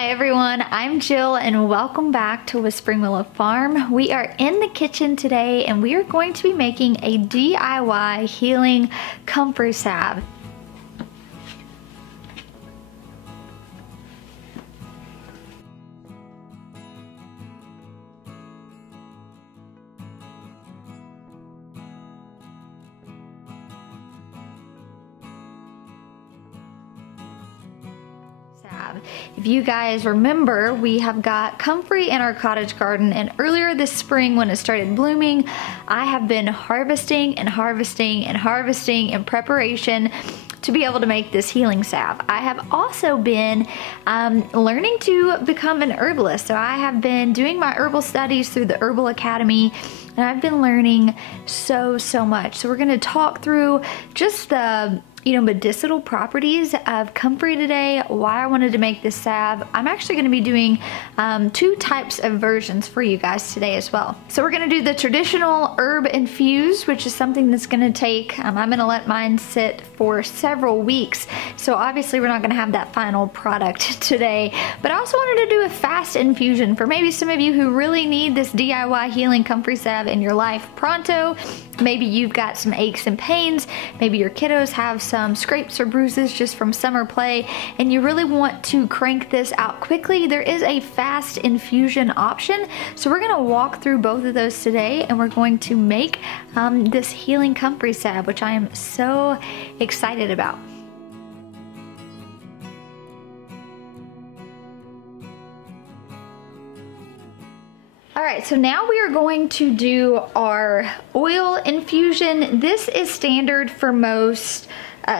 Hi everyone, I'm Jill and welcome back to Whispering Willow Farm. We are in the kitchen today and we are going to be making a DIY healing comfrey salve. If you guys remember, we have got comfrey in our cottage garden, and earlier this spring when it started blooming, I have been harvesting and harvesting and harvesting in preparation to be able to make this healing salve. I have also been learning to become an herbalist. So I have been doing my herbal studies through the Herbal Academy, and I've been learning so much. So we're gonna talk through just the medicinal properties of comfrey today, why I wanted to make this salve. I'm actually going to be doing two types of versions for you guys today as well. So we're going to do the traditional herb infused, which is something that's going to take, I'm going to let mine sit for several weeks. So obviously we're not going to have that final product today, but I also wanted to do a fast infusion for maybe some of you who really need this DIY healing comfrey salve in your life pronto. Maybe you've got some aches and pains, maybe your kiddos have some scrapes or bruises just from summer play, and you really want to crank this out quickly. There is a fast infusion option, so we're going to walk through both of those today, and we're going to make this healing comfrey salve, which I am so excited about. Alright, so now we are going to do our oil infusion. This is standard for most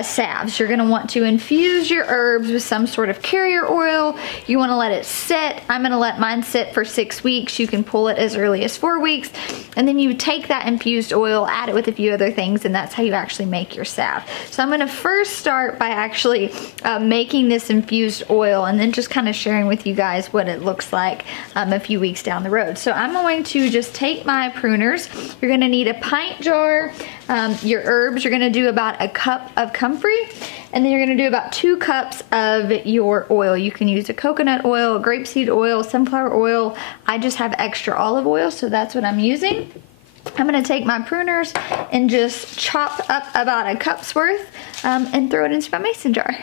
salves. You're going to want to infuse your herbs with some sort of carrier oil. You want to let it sit. I'm going to let mine sit for 6 weeks. You can pull it as early as 4 weeks, and then you take that infused oil, add it with a few other things, and that's how you actually make your salve. So I'm going to first start by actually making this infused oil, and then just kind of sharing with you guys what it looks like a few weeks down the road. So I'm going to just take my pruners. You're going to need a pint jar. Your herbs, you're going to do about a cup of comfrey, and then you're going to do about 2 cups of your oil. You can use a coconut oil, a grapeseed oil, sunflower oil. I just have extra olive oil, so that's what I'm using. I'm going to take my pruners and just chop up about a cup's worth and throw it into my mason jar.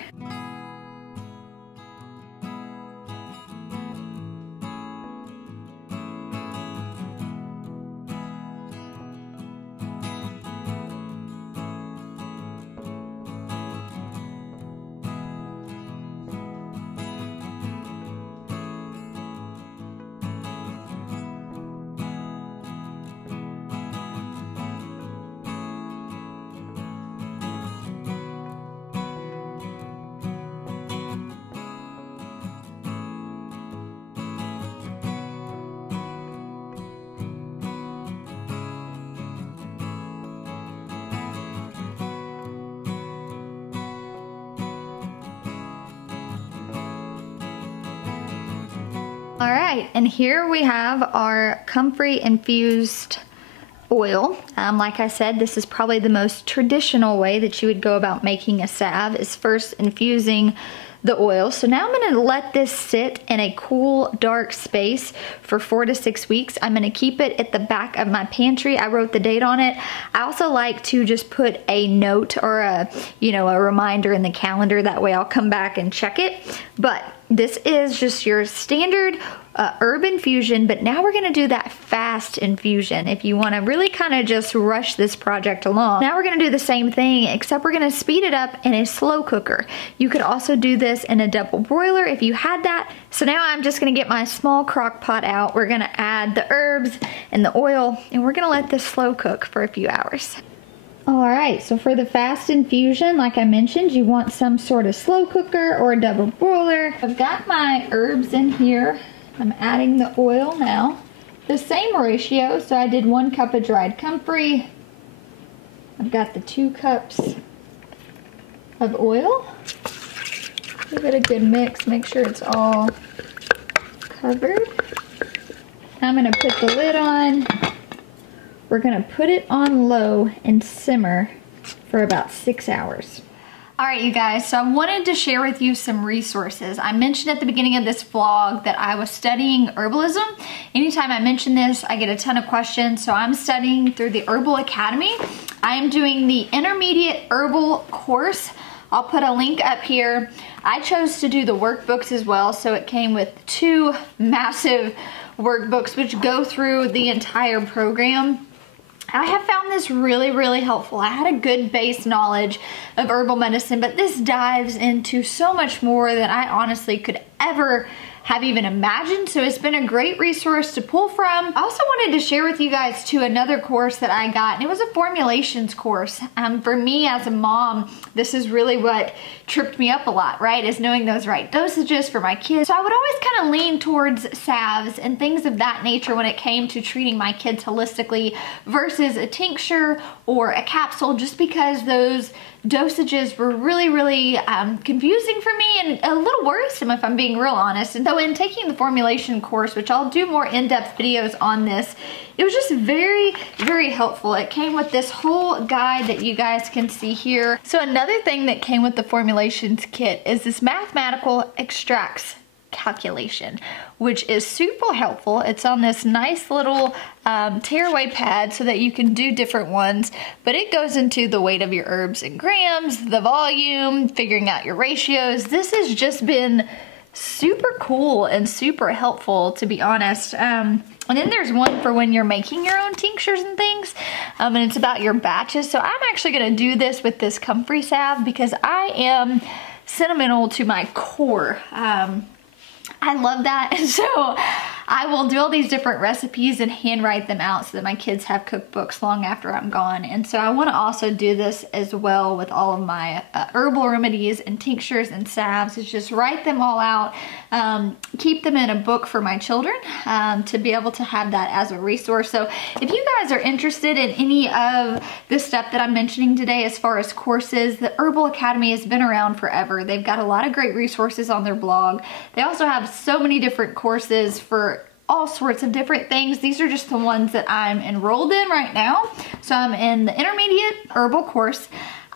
All right, and here we have our comfrey infused oil. Like I said, this is probably the most traditional way that you would go about making a salve, is first infusing the oil. So now I'm going to let this sit in a cool, dark space for 4 to 6 weeks. I'm going to keep it at the back of my pantry. I wrote the date on it. I also like to just put a note or a reminder in the calendar. That way I'll come back and check it. But this is just your standard herb infusion, but now we're gonna do that fast infusion if you wanna really kind of just rush this project along. Now we're gonna do the same thing, except we're gonna speed it up in a slow cooker. You could also do this in a double broiler if you had that. So now I'm just gonna get my small crock pot out. We're gonna add the herbs and the oil, and we're gonna let this slow cook for a few hours. Alright, so for the fast infusion, like I mentioned, you want some sort of slow cooker or a double broiler. I've got my herbs in here. I'm adding the oil now. The same ratio, so I did 1 cup of dried comfrey. I've got the 2 cups of oil. Give it a good mix, make sure it's all covered. I'm gonna put the lid on. We're gonna put it on low and simmer for about 6 hours. Alright you guys, so I wanted to share with you some resources. I mentioned at the beginning of this vlog that I was studying herbalism. Anytime I mention this, I get a ton of questions, so I'm studying through the Herbal Academy. I am doing the intermediate herbal course. I'll put a link up here. I chose to do the workbooks as well, so it came with 2 massive workbooks which go through the entire program. I have found this really, really helpful. I had a good base knowledge of herbal medicine, but this dives into so much more than I honestly could ever have even imagined, so it's been a great resource to pull from. I also wanted to share with you guys too another course that I got, and it was a formulations course. For me as a mom, this is really what tripped me up a lot, right, is knowing those right dosages for my kids. So I would always kind of lean towards salves and things of that nature when it came to treating my kids holistically versus a tincture or a capsule, just because those dosages were really, really confusing for me and a little worrisome if I'm being real honest. And so in taking the formulation course, which I'll do more in-depth videos on this, it was just very, very helpful. It came with this whole guide that you guys can see here. So another thing that came with the formulations kit is this mathematical extracts calculation, which is super helpful. It's on this nice little tearaway pad so that you can do different ones, but it goes into the weight of your herbs in grams, the volume, figuring out your ratios. This has just been super cool and super helpful, to be honest. And then there's one for when you're making your own tinctures and things, and it's about your batches. So I'm actually going to do this with this Comfrey Salve because I am sentimental to my core. I love that, and so I will do all these different recipes and handwrite them out so that my kids have cookbooks long after I'm gone. And so I want to also do this as well with all of my herbal remedies and tinctures and salves, is just write them all out, keep them in a book for my children to be able to have that as a resource. So if you guys are interested in any of the stuff that I'm mentioning today as far as courses, the Herbal Academy has been around forever. They've got a lot of great resources on their blog. They also have so many different courses for all sorts of different things. These are just the ones that I'm enrolled in right now. So I'm in the intermediate herbal course,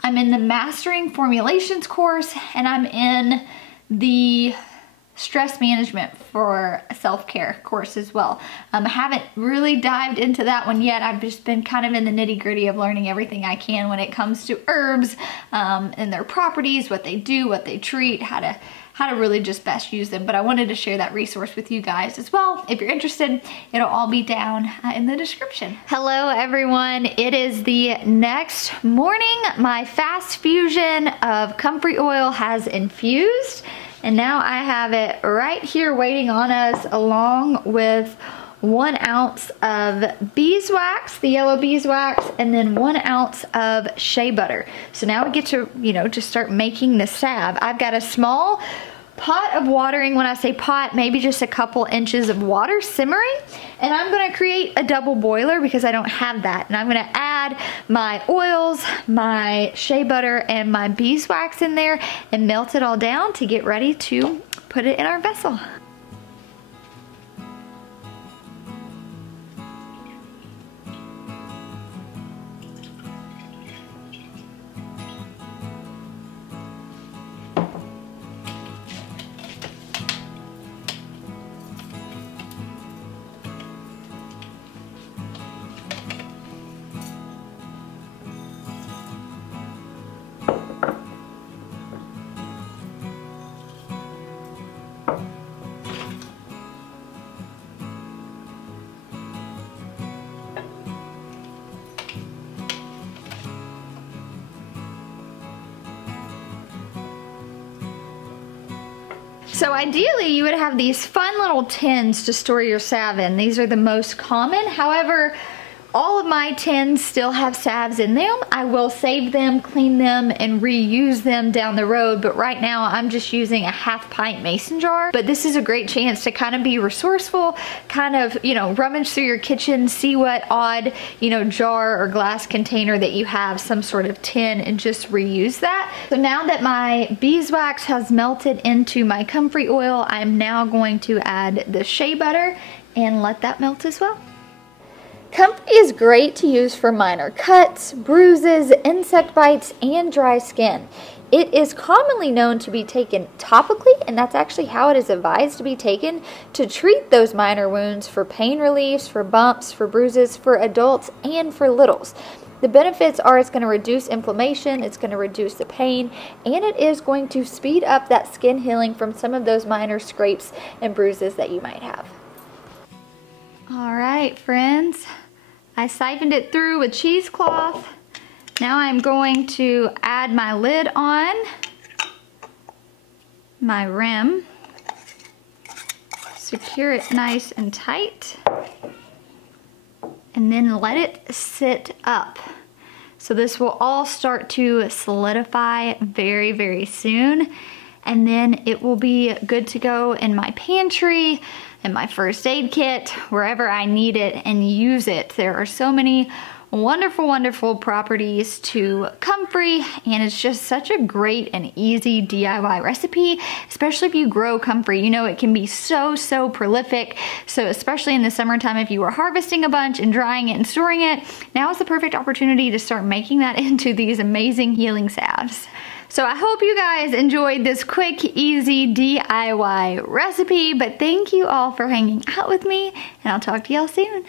I'm in the mastering formulations course, and I'm in the stress management for self-care course as well. I haven't really dived into that one yet. I've just been kind of in the nitty-gritty of learning everything I can when it comes to herbs and their properties, what they do, what they treat, how to really just best use them. But I wanted to share that resource with you guys as well. If you're interested, it'll all be down in the description. Hello everyone, it is the next morning. My fast fusion of comfrey oil has infused, and now I have it right here waiting on us, along with 1 ounce of beeswax, the yellow beeswax, and then 1 ounce of shea butter. So now we get to, just start making the salve. I've got a small pot of watering. When I say pot, maybe just a couple inches of water simmering, and I'm going to create a double boiler because I don't have that, and I'm going to add my oils, my shea butter, and my beeswax in there and melt it all down to get ready to put it in our vessel. So ideally you would have these fun little tins to store your salve in. These are the most common. However, all of my tins still have salves in them. I will save them, clean them, and reuse them down the road, but right now I'm just using a 1/2 pint mason jar. But this is a great chance to kind of be resourceful, kind of, rummage through your kitchen, see what odd, jar or glass container that you have, some sort of tin, and just reuse that. So now that my beeswax has melted into my comfrey oil, I'm now going to add the shea butter and let that melt as well. Comfrey is great to use for minor cuts, bruises, insect bites, and dry skin. It is commonly known to be taken topically, and that's actually how it is advised to be taken to treat those minor wounds for pain reliefs, for bumps, for bruises, for adults, and for littles. The benefits are it's going to reduce inflammation, it's going to reduce the pain, and it is going to speed up that skin healing from some of those minor scrapes and bruises that you might have. All right, friends, I siphoned it through with cheesecloth. Now I'm going to add my lid on, my rim, secure it nice and tight, and then let it sit up. So this will all start to solidify very, very soon, and then it will be good to go in my pantry, in my first aid kit, wherever I need it and use it. There are so many wonderful, wonderful properties to comfrey, and it's just such a great and easy DIY recipe, especially if you grow comfrey. You know, it can be so prolific. So especially in the summertime, if you are harvesting a bunch and drying it and storing it, now is the perfect opportunity to start making that into these amazing healing salves. So I hope you guys enjoyed this quick, easy DIY recipe, but thank you all for hanging out with me, and I'll talk to y'all soon.